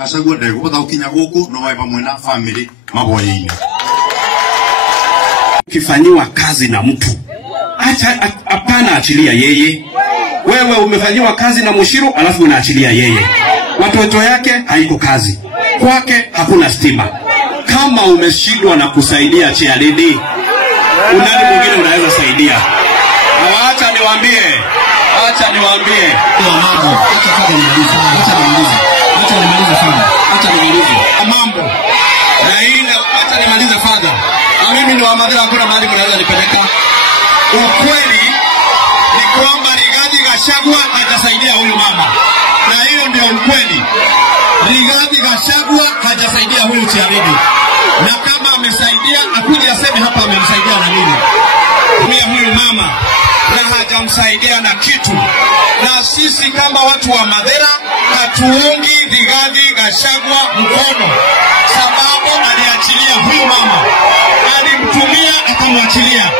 Gachagua ndegũbota gũkinya gũkũ no wae pamwe na family maboya-inĩ. Ukifanyiwa kazi na mtu, hapana achilia yeye. Wewe umefanyiwa kazi na Mushiru alafu unaachilia yeye. Watoto yake haiko kazi. Kwake hakuna stima. Kama umeshindwa na kusaidia cheerleader, unani mwingine unaweza saidia? Acha niwaambie. Acha nimalize mambo. Na ile acha nimalize father. Na mimi ni wa Mathira, hakuna mahali mnaweza nipeleka. Ukweli ni kwamba Rigathi Gachagua hajasaidia huyu mama. Na hiyo ndio ukweli. Rigathi Gachagua hajasaidia huyu cheerleader. Na kama amesaidia, akuje aseme hapa amemsaidia na nini. Huyu mama na hajamsaidia na kitu. Na sisi kama watu wa Mathira hatuungi Rigathi Gachagua mkono, sababu aliachilia huyu mama, alimtumia akamwachilia.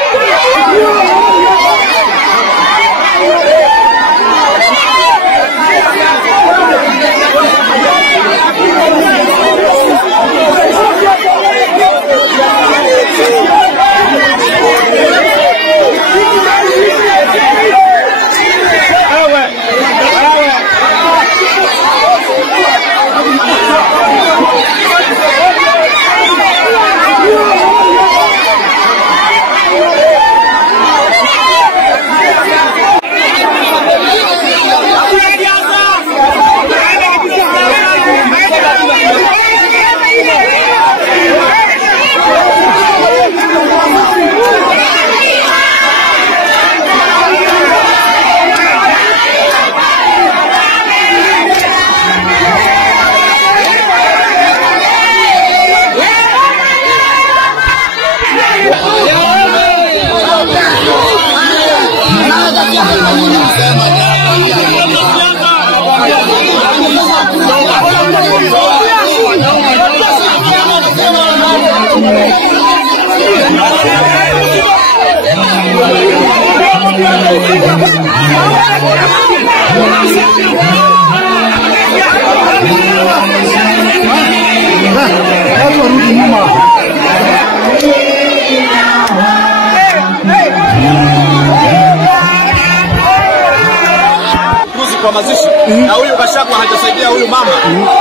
Kwa mazishi na huyu Gachagua hajasaidia huyu mama,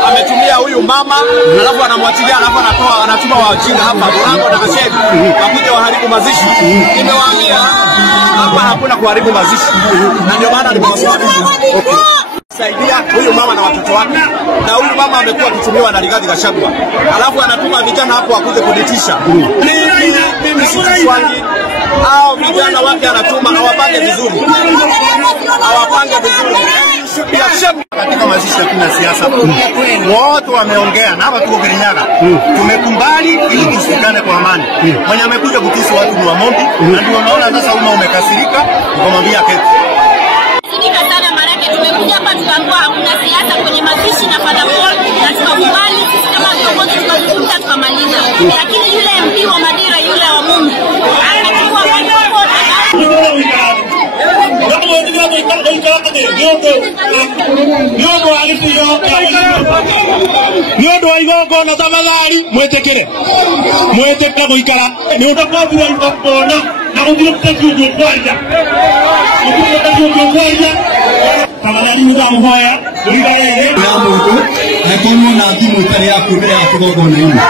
ametumia huyu mama alafu anamwachilia, alafu anatuma wajinga hapa Borango na Gachagua wakuja waharibu mazishi. Nimewaambia hapa hakuna kuharibu mazishi, na ndio maana nimewashauri saidia huyu mama na watoto wake. Na huyu mama amekuwa akitumiwa na Rigathi Gachagua, alafu anatuma vijana hapo wakuje kuditisha. Mimi sitishwangi hao vijana wake, anatuma na wapange vizuri, awapange vizuri. Katika mazishi hakuna siasa. Wote wameongea na hapa tuko Kirinyaga. Tumekumbali ili tusikane kwa amani. Mwenye amekuja kutisi watu ni Wamondi, na ndio unaona sasa umma umekasirika, ukamwambia keti. Sidika sana maana tumekuja hapa tukaambiwa hakuna siasa kwenye mazishi na Father Paul, na tukakubali sisi kama viongozi tukazungumza tukamaliza. Lakini yule MP wa Mathira yule wa Mungu anachukua Nyondo wa igogo na tafadhali mwetekere guikara ni utakwambia ibona na kugira kutajujo kwaja tafadhali muzamuhoya urigare ya mungu hakomo na timu tare ya kubira kugogo na ino